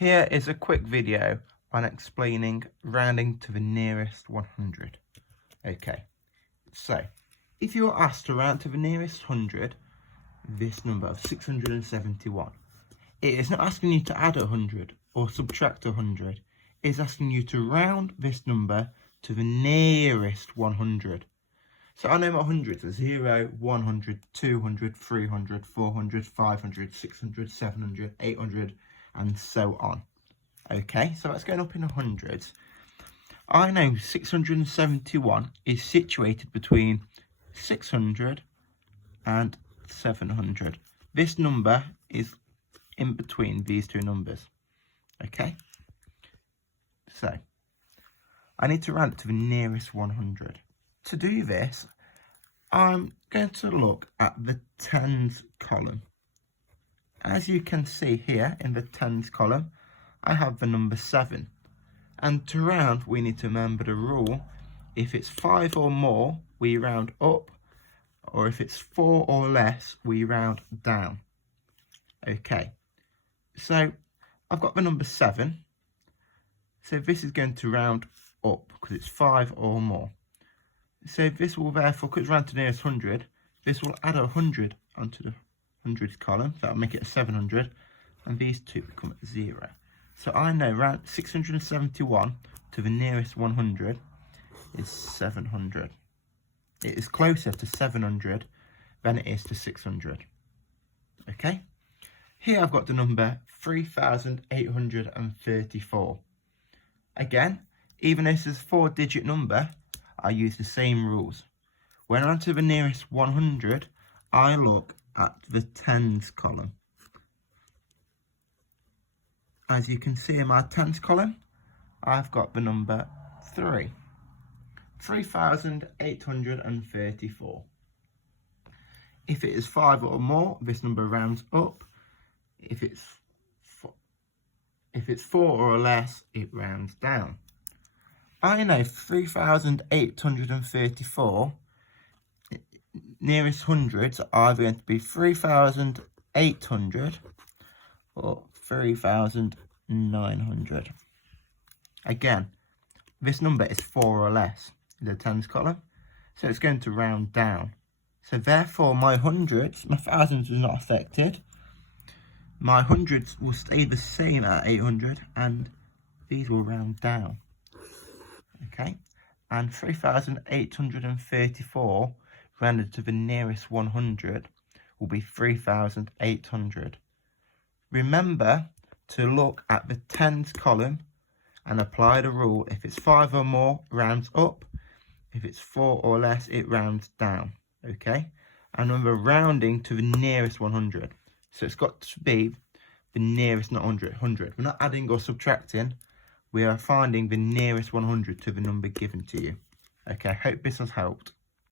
Here is a quick video on explaining rounding to the nearest 100. Okay, so if you're asked to round to the nearest 100, this number of 671, it is not asking you to add 100 or subtract 100. It's asking you to round this number to the nearest 100. So I know my hundreds are 0, 100, 200, 300, 400, 500, 600, 700, 800, and so on. Okay, so that's going up in hundreds. I know 671 is situated between 600 and 700. This number is in between these two numbers. Okay, so I need to round it to the nearest 100. To do this, I'm going to look at the tens column. As you can see here in the tens column, I have the number 7. And to round, we need to remember the rule. If it's 5 or more, we round up, or if it's 4 or less, we round down. Okay, so I've got the number 7. So this is going to round up because it's 5 or more. So this will therefore, because it's round to the nearest 100, this will add 100 onto the hundreds column. So that'll make it a 700, and these two become 0. So I know round 671 to the nearest 100 is 700. It is closer to 700 than it is to 600. Okay? Here I've got the number 3,834. Again, even though this is a 4-digit number, I use the same rules. When I'm to the nearest 100, I look at the tens column. As you can see in my tens column, I've got the number 3. 3,834. If it is 5 or more, this number rounds up. If it's 4 or less, it rounds down. I know 3,834 nearest hundreds are either going to be 3,800 or 3,900. Again, this number is 4 or less in the tens column, so it's going to round down. So therefore my hundreds, my thousands is not affected. My hundreds will stay the same at 800, and these will round down. Okay, and 3,834 rounded to the nearest 100 will be 3,800. Remember to look at the tens column and apply the rule. If it's 5 or more, rounds up. If it's 4 or less, it rounds down. Okay, and remember rounding to the nearest 100. So it's got to be the nearest, not 100. We're not adding or subtracting. We are finding the nearest 100 to the number given to you. Okay, I hope this has helped.